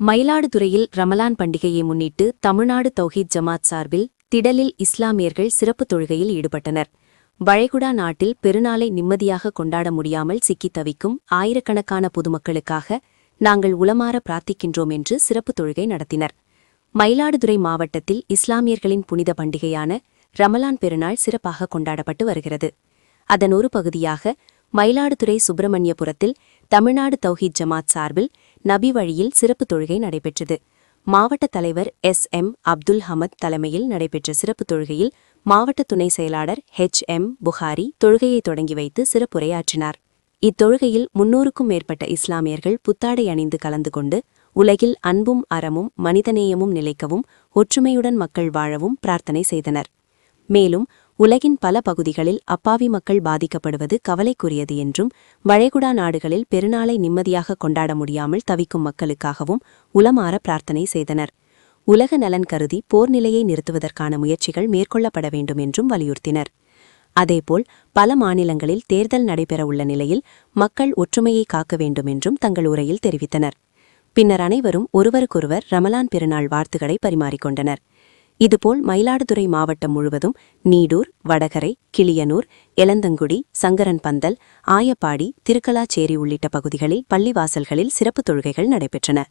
மயிலாடுதுறையில் ரமலான் பண்டிகையை முன்னிட்டு தமிழ்நாடு தௌஹீத் ஜமாத் சார்பில் திடலில் இஸ்லாமியர்கள் சிறப்பு தொழுகையில் ஈடுபட்டனர். வளைகுடா நாட்டில் பெருநாளை நிம்மதியாக கொண்டாட முடியாமல் சிக்கித் தவிக்கும் ஆயிரக்கணக்கான பொதுமக்களுக்காக நாங்கள் உளமாற பிரார்த்திக்கின்றோம் என்று சிறப்பு தொழுகை நடத்தினர். மயிலாடுதுறை மாவட்டத்தில் இஸ்லாமியர்களின் புனித பண்டிகையான ரமலான் பெருநாள் சிறப்பாக கொண்டாடப்பட்டு வருகிறது. அதன் ஒரு பகுதியாக மயிலாடுதுறை சுப்பிரமணியபுரத்தில் தமிழ்நாடு தௌஹீத் ஜமாத் சார்பில் நபி வழியில் சிறப்பு தொழுகை நடைபெற்றது. மாவட்ட தலைவர் எஸ்.எம். அப்துல் ஹமத் தலைமையில் நடைபெற்ற சிறப்பு தொழுகையில் மாவட்ட துணை செயலாளர் H.M. புகாரி தொழுகையை தொடங்கி வைத்து சிறப்புரையாற்றினார். இத்தொழுகையில் 300க்கும் மேற்பட்ட இஸ்லாமியர்கள் புத்தாடை அணிந்து கலந்து கொண்டு உலகில் அன்பும் அறமும் மனிதநேயமும் நிலைக்கவும் ஒற்றுமையுடன் மக்கள் வாழவும் பிரார்த்தனை செய்தனர். மேலும் உலகின் பல பகுதிகளில் அப்பாவி மக்கள் பாதிக்கப்படுவது கவலைக்குரியது என்றும் வளைகுடா நாடுகளில் பெருநாளை நிம்மதியாக கொண்டாட முடியாமல் தவிக்கும் மக்களுக்காகவும் உளமாற பிரார்த்தனை செய்தனர். உலக நலன் கருதி போர் நிலையை நிறுத்துவதற்கான முயற்சிகள் மேற்கொள்ளப்பட வேண்டும் என்றும் வலியுறுத்தினர். அதேபோல் பல மாநிலங்களில் தேர்தல் நடைபெறவுள்ள நிலையில் மக்கள் ஒற்றுமையை காக்க வேண்டும் என்றும் தங்கள் உரையில் தெரிவித்தனர். பின்னர் அனைவரும் ஒருவருக்கொருவர் ரமலான் பெருநாள் வாழ்த்துக்களை பரிமாறிக்கொண்டனர். இதுபோல் மயிலாடுதுறை மாவட்டம் முழுவதும் நீடூர், வடகரை, கிளியனூர், எலந்தங்குடி, சங்கரன்பந்தல், ஆயப்பாடி, திருக்கலாச்சேரி உள்ளிட்ட பகுதிகளில் பள்ளிவாசல்களில் சிறப்பு தொழுகைகள் நடைபெற்றன.